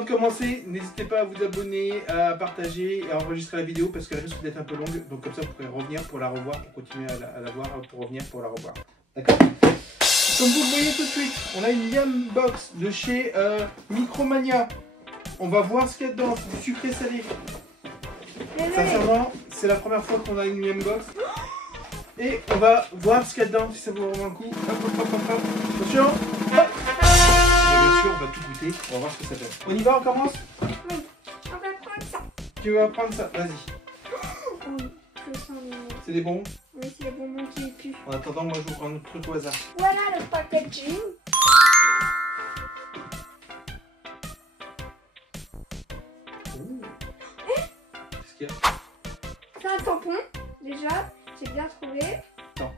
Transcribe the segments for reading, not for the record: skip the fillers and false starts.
Avant de commencer, n'hésitez pas à vous abonner, à partager et à enregistrer la vidéo parce qu'elle risque d'être un peu longue. Donc comme ça, vous pourrez revenir pour la revoir, pour continuer à la voir, pour revenir pour la revoir. D'accord? Comme vous le voyez tout de suite, on a une Yum Box de chez Micromania. On va voir ce qu'il y a dedans, du sucré salé. Sincèrement, c'est la première fois qu'on a une Yum Box. Et on va voir ce qu'il y a dedans, si ça vaut vraiment le coup. Hop, hop, hop, hop, hop. Attention, hop. Bien sûr, on va tout goûter, on va voir ce que ça donne. On y va, on commence? Oui, on va prendre ça. Tu vas prendre ça, vas-y. Oui, je sens les mots. C'est des bonbons? Oui, c'est les bonbons qui puent. En attendant, moi je vous prends un autre truc au hasard. Voilà le packaging. Qu'est-ce qu'il y a? C'est un tampon, déjà. J'ai bien trouvé. Non.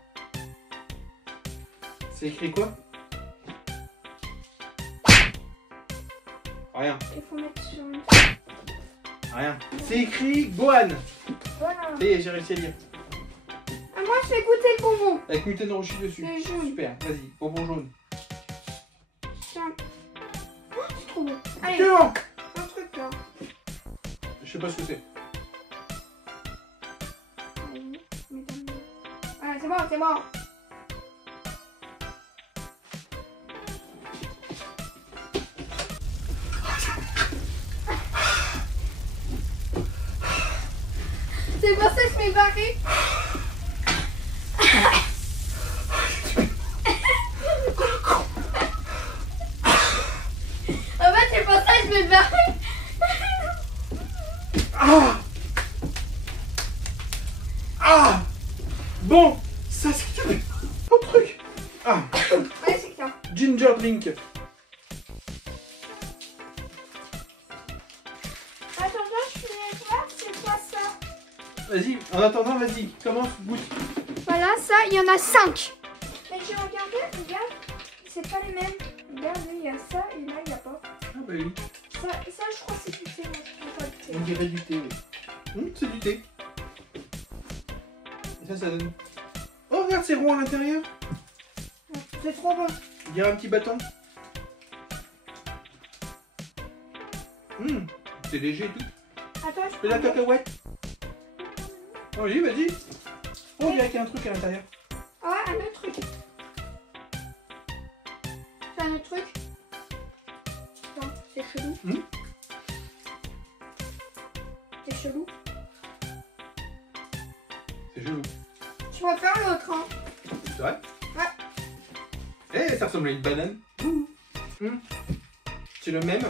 C'est écrit quoi? Rien. Il faut mettre sur une... Rien. C'est écrit Gohan. Voilà. Ça y est, j'ai réussi à lire. Ah, moi, je vais goûter le bonbon. Avec Muten Roshi dessus. C'est jaune. Super, vas-y, bonbon jaune. Tiens. Oh, c'est trop bon. Allez, Tiens, un truc là. je sais pas ce que c'est. Voilà, c'est bon, c'est bon. C'est pour ça que je m'ai barré. En fait, c'est pour ça que je m'ai barré. Ah! Ah! Bon, ça c'est un truc. Ah! Ouais, c'est ça. Ginger drink. Attends, je vais voir, c'est quoi ça? Vas-y, en attendant, vas-y, commence, goûte. Voilà, ça, il y en a 5. Mais j'ai regardé, regarde, c'est pas les mêmes. Regarde, il y a ça et là, il n'y a pas. Ah bah oui, Ça, je crois que c'est du thé, moi, je trouve pas du thé. on dirait du thé, oui. C'est du thé. Et ça donne... Oh, regarde, c'est rond à l'intérieur. C'est trop bon. Il y a un petit bâton. C'est léger et tout. Attends, je Et la prends... cacahuète. Oh, oui, vas-y. Oh, il y a qu'il y a un truc à l'intérieur. Ah, un autre truc. C'est un autre truc. Attends, c'est chelou. C'est chelou. C'est joli. Je préfère l'autre, hein. C'est vrai? Ouais. Eh, ça ressemble à une banane. C'est le même,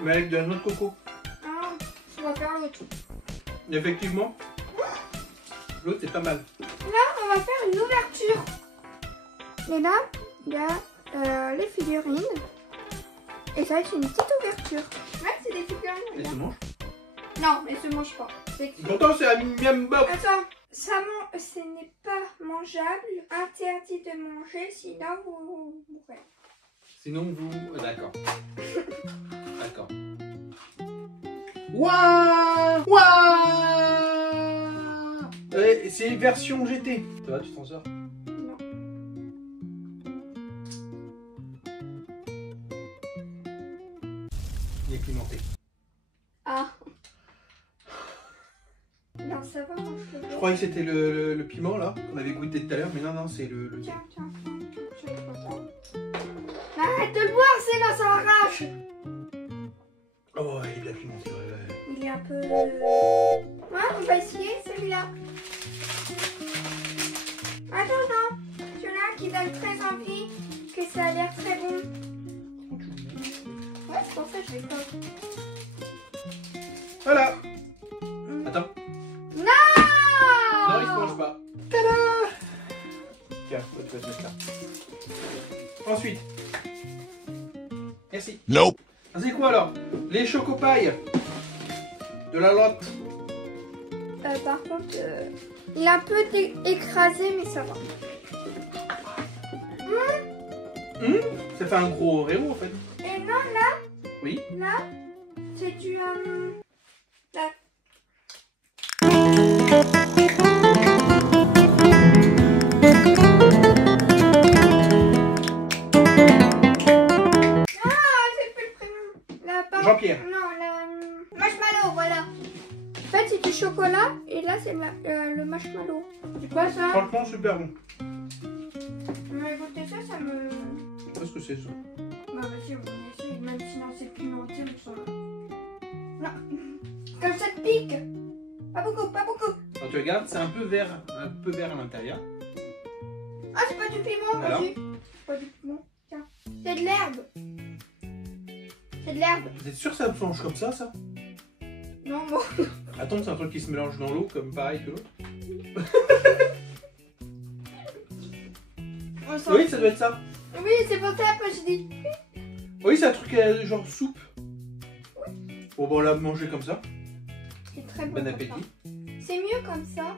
mais avec de la noix de coco. Ah, je préfère l'autre. Effectivement, l'autre c'est pas mal. Là, on va faire une ouverture. Et là, il y a les figurines. Et ça va être une petite ouverture. Ouais, c'est des figurines. Elle se regarde. mange. Non, elles se mangent pas. C'est écrit. Pourtant c'est un Yum Box. Attends, ce n'est pas mangeable. Interdit de manger, sinon vous mourrez. Sinon vous... D'accord. D'accord. Waouh! Waouh! C'est version GT. Ça va, tu t'en sors? Non. Il est pimenté. Ah. Non, ça va, moi je peux. Je croyais que c'était le piment là, qu'on avait goûté tout à l'heure, mais non, non, c'est le... Tiens, tiens, je vais te prendre. Arrête de le boire, sinon ça arrache. Oh, il est bien pimenté, ouais. Il est un peu... Ouais, on va essayer celui-là. Attends, non. Celui-là qui donne très envie, que ça a l'air très bon. Ouais, c'est pour ça que je vais pas. Voilà. Attends. Non, Non, il se mange pas. Tada! Tiens, toi, tu vas te mettre là. Ensuite. Merci. Nope. C'est quoi alors? Les chocopailles de la lotte. Par contre, il est un peu écrasé, mais ça va. Ça fait un gros Oreo en fait. Et non, là, Oui. là, c'est du... là. Ah, c'est fait, c'est du chocolat et là, c'est le marshmallow. C'est quoi ça? Franchement, super bon. Mais goûter ça, ça me... Qu'est-ce que c'est ça? Bah vas-y, on essaye, même sinon c'est pimenté ou ça. Non, comme ça te pique. Pas beaucoup, pas beaucoup. Quand tu regardes, c'est un peu vert à l'intérieur. Ah, c'est pas du piment, Alors vas-y. C'est pas du piment, tiens. C'est de l'herbe. C'est de l'herbe. Vous êtes sûr que ça se mange comme ça? Non, bon. Attends, c'est un truc qui se mélange dans l'eau, comme pareil que l'autre. Oui, ça doit être ça. Oui, c'est pour ça que je dis. Oui, c'est un truc genre soupe. Bon, on l'a manger comme ça. C'est très bon. Bon appétit. C'est mieux comme ça.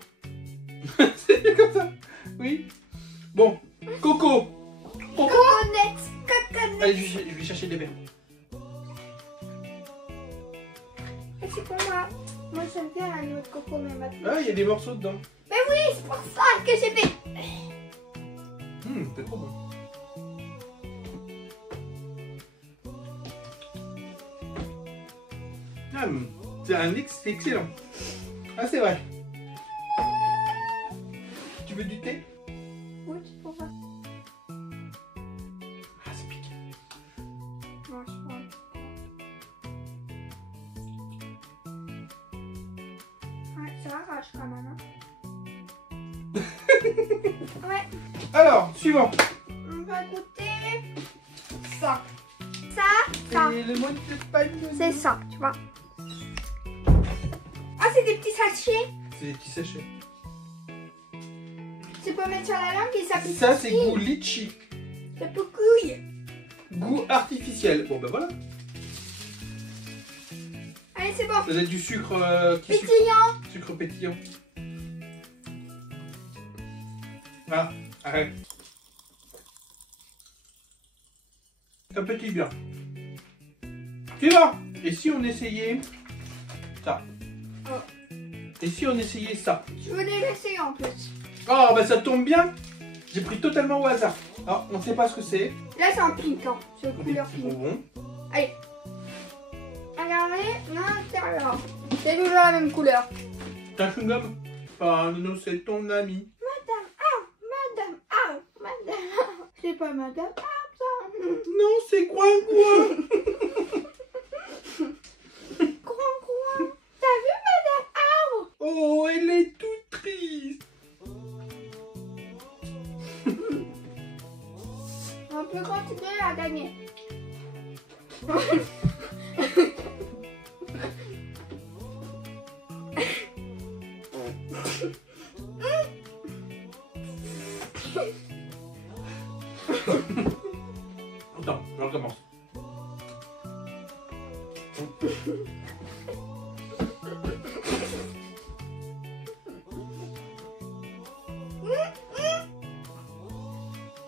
C'est mieux comme ça. Oui. Bon, Coco. Coconut. Coconut. Allez, je vais chercher des verres. Et c'est pour moi. Moi, j'aime bien la noix de coco, mais maintenant. Ah, il y a des morceaux dedans. Mais oui, c'est pour ça que j'ai fait. C'est trop bon. Ah, c'est excellent. Ah, c'est vrai. Tu veux du thé? Oui, c'est pour ça. Ah, ça pique. Non, je prends. Ouais, ça arrache quand même. Hein. Ouais. Alors, suivant. On va goûter ça. Ça. C'est le mot de paille. C'est ça, tu vois. Ah, c'est des petits sachets. C'est des petits sachets. Tu peux mettre sur la langue et ça pique. Ça, c'est goût litchi. Ça peut couille. Goût artificiel. Bon, ben voilà. Allez, c'est bon. Ça doit être du sucre Pétillant. sucre pétillant. Ah, arrête. Ça pétille bien. Suivant. Et si on essayait ça? Oh. Et si on essayait ça? Je voulais l'essayer en plus. Oh, bah ça tombe bien. J'ai pris totalement au hasard. Alors, on ne sait pas ce que c'est. Là, c'est en pink. Hein. C'est Des couleur petits pink. bonbons. Allez. Regardez l'intérieur. C'est toujours la même couleur. T'as un chewing-gum? Ah non, c'est ton ami. Madame, madame. C'est pas madame, ça. Non, c'est Coin-Coin. Coin. T'as vu madame Arbre? Oh, elle est toute triste. On peut continuer à gagner. Attends, je recommence.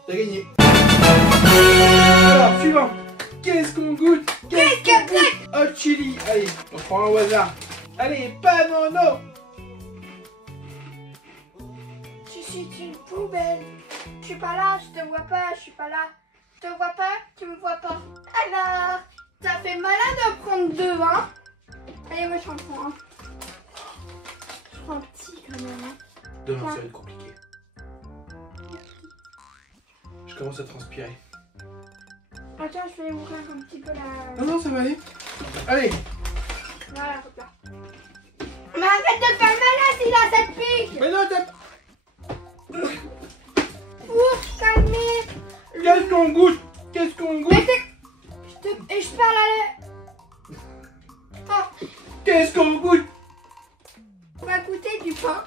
T'as gagné. Alors, suivant. Qu'est-ce qu'on goûte? Qu'est-ce qu'on goûte? Hot chili. Allez, on prend un au hasard. Allez, banano. Je suis une poubelle. Je suis pas là, je te vois pas, je suis pas là. Je te vois pas, tu me vois pas. Alors, ça fait malin de prendre deux, hein? Allez, moi j'en prends un. Je prends un petit quand même. Hein. Demain, ça va être compliqué. Je commence à transpirer. Attends, je vais ouvrir un petit peu la... Non, non, ça va aller. Allez. Voilà, hop là. Mais arrête de faire malin, sinon ça te pique. Mais non, t'as... Ouf, calmez. Qu'est-ce qu'on goûte? Qu'est-ce qu'on goûte? Mais et je parle à la... Oh, Qu'est-ce qu'on goûte? on va goûter du pain.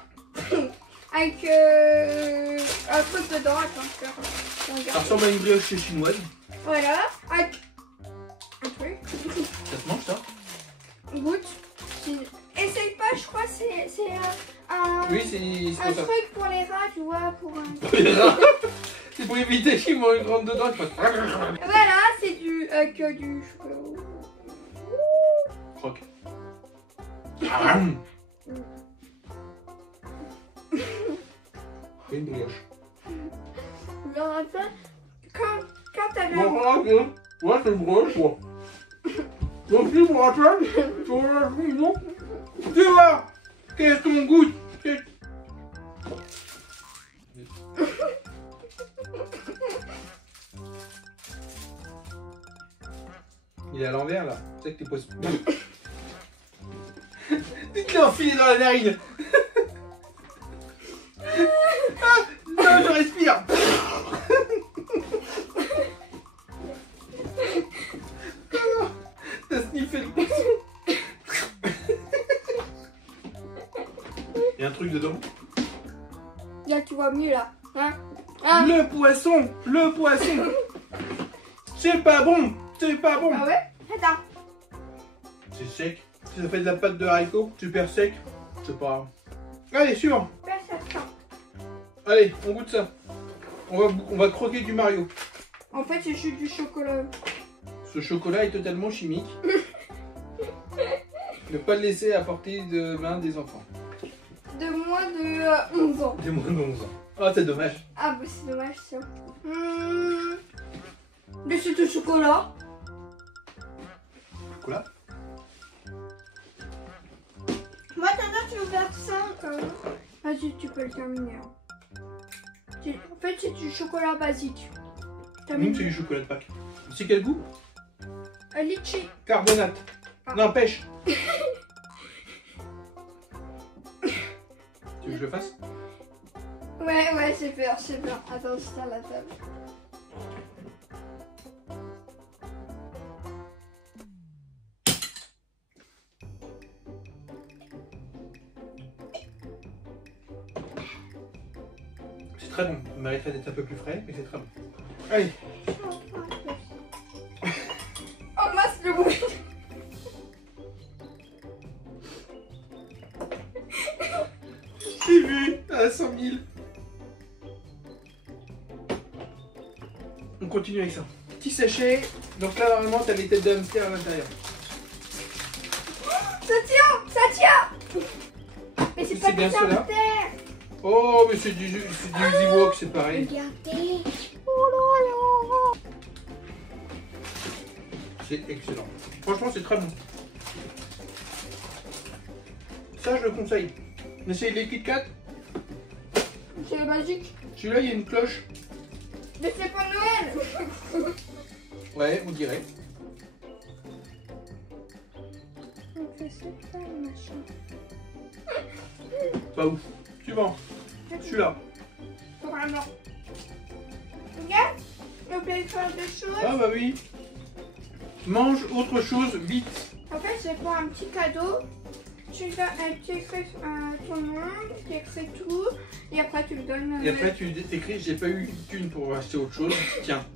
Avec un truc dedans, attends, je vais regarder. Ça ressemble à une brioche chinoise. Voilà, avec un truc. Ça se mange, ça? Goûte. Essaye pas, je crois que c'est un, Oui, c'est un pour ça. truc pour les rats, tu vois, pour un... C'est pour éviter qu'ils rentrent dedans. Voilà, c'est du... avec du chocolat. Croque. C'est une brioche. Alors, attends, quand t'avais... Bon, regarde, ouais, c'est une brioche, moi. Donc, si vous rappelez, sur la maison, tu vois. Qu'est-ce qu'on goûte? Il est à l'envers là. Tu sais que t'es pas... Tu te l'as enfilé dans la narine. Ah, non, je respire. T'as sniffé le poisson. Il y a un truc dedans. Là, tu vois mieux là. Hein? Le poisson. C'est pas bon. C'est pas bon. Ah ouais? Attends. C'est sec. Si ça fait de la pâte de haricot, super sec. C'est pas... Allez, suivant. Allez, on goûte ça. On va croquer du Mario. En fait, c'est juste du chocolat. Ce chocolat est totalement chimique. Ne pas le laisser à portée de main des enfants. De moins de 11 ans. Des moins de 11 ans. Ah, c'est dommage. Ah bah c'est dommage ça. Mais c'est du chocolat. Chocolat. Moi t'as tu veux faire ça quand même. Vas-y, tu peux le terminer. Hein. En fait, c'est du chocolat basique. C'est du chocolat de Pâques. C'est quel goût? Litchi. Carbonate. Ah. Non, pêche. Tu veux que je le fasse? Ouais, c'est peur, c'est peur. Attends, c'est à la table. C'est très bon. Il mériterait d'être un peu plus frais, mais c'est très bon. Allez. Oh mince, le bruit. J'ai vu à 100 000. On continue avec ça. Petit sachet. Donc là, normalement, t'as les têtes de hamster à l'intérieur. Ça tient. Mais c'est pas bien des cela. hamsters. Oh, mais c'est du Easywalk, c'est pareil. Regardez. C'est excellent. Franchement, c'est très bon. Ça, je le conseille. Essayez les Kit Kat. C'est magique. Celui-là, il y a une cloche. Mais c'est pas Noël. Ouais, on dirait. On fait ça, machin. Pas ouf. Suivant. Celui-là. Vraiment. Regarde. On peut faire des choses. Ah bah oui. Mange autre chose, vite. En fait, c'est pour un petit cadeau. Tu écris ton nom, tu écris tout, et après tu le donnes. Et après tu t'écris, j'ai pas eu une thune pour acheter autre chose. Tiens.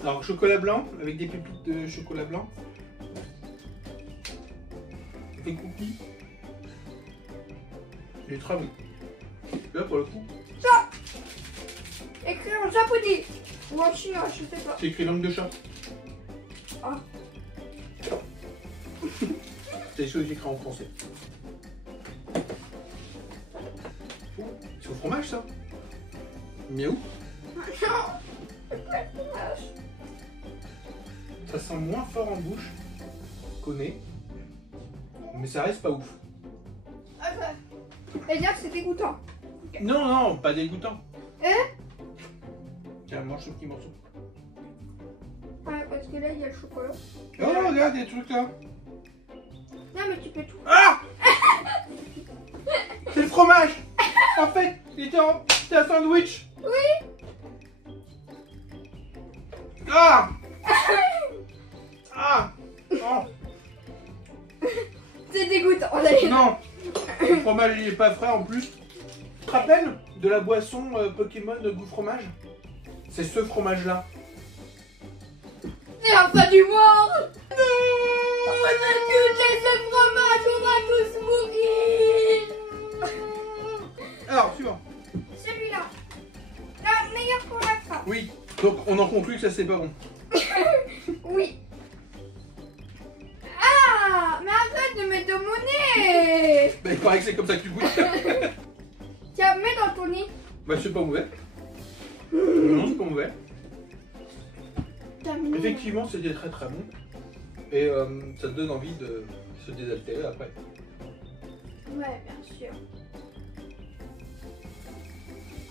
Alors chocolat blanc avec des pépites de chocolat blanc. Des cookies. Il est très bon. Là pour le coup. Ça. Écrit en japonais ou en chinois, je sais pas. C'est écrit langue de chat. Ah. C'est sûr que j'écris en français. Oh, c'est au fromage ça. Miaou. Non, c'est pas le fromage. Ça sent moins fort en bouche qu'au nez. Mais ça reste pas ouf. Ah, ça. C'est-à-dire que c'est dégoûtant. Non, non, pas dégoûtant. Hein? Tiens, mange ce petit morceau. Ouais, parce que là, il y a le chocolat. Oh, regarde, des trucs là. Non, mais tu peux tout. Ah! C'est le fromage! En fait, c'était un sandwich. Oui. Ah! Ah! Oh. C'est dégoûtant. Allez. Non! Le fromage il est pas frais en plus. Tu te rappelles de la boisson Pokémon de goût fromage? C'est ce fromage là. C'est un fin du monde. On va tous laisser le fromage, on va tous mourir. Alors, suivant. Celui-là. La meilleure pour la fin. Oui, donc on en conclut que ça c'est pas bon. Oui. Ah, mais arrête de mettre dans mon nez. Bah, il paraît que c'est comme ça que tu goûtes. Tiens, mets dans ton nez. Bah, c'est pas mauvais. Non, c'est pas mauvais. T'as mis. Effectivement, c'était très très bon. Et ça te donne envie de se désaltérer après. Ouais, bien sûr.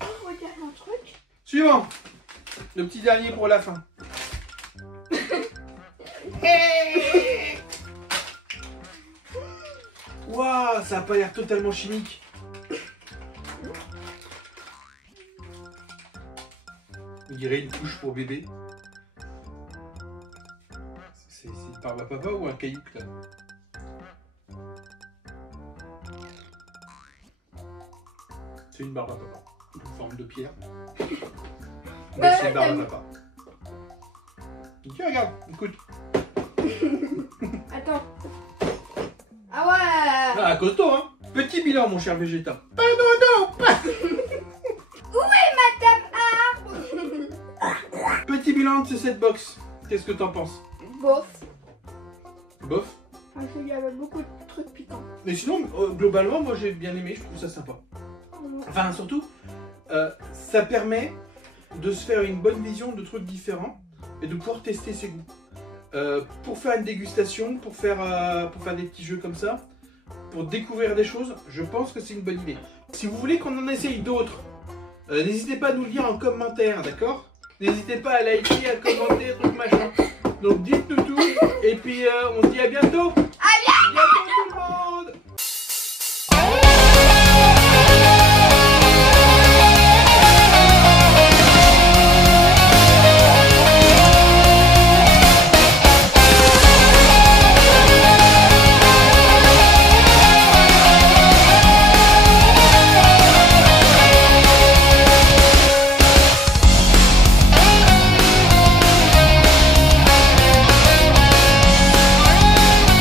Oh, regarde un truc. Suivant. Le petit dernier pour la fin. Waouh, ça a pas l'air totalement chimique. On dirait une couche pour bébé. C'est une barbe à papa ou un caillou là? C'est une barbe à papa. En forme de pierre. Mais c'est une barbe à papa. Ok, regarde, écoute. Attends. Ah ouais. Ah, costaud, hein. Petit bilan, mon cher Végéta. Pas dodo, pas... Où est Madame Arbre? Petit bilan de cette box. Qu'est-ce que t'en penses? Bof. Bof. Parce qu'il y avait beaucoup de trucs piquants. Mais sinon, globalement, moi j'ai bien aimé, je trouve ça sympa. Enfin, surtout, ça permet de se faire une bonne vision de trucs différents et de pouvoir tester ses goûts. Pour faire une dégustation, pour faire des petits jeux comme ça, pour découvrir des choses, je pense que c'est une bonne idée. Si vous voulez qu'on en essaye d'autres, n'hésitez pas à nous le dire en commentaire, d'accord? N'hésitez pas à liker, à commenter, trucs machin. Donc dites-nous tout, et puis on se dit à bientôt.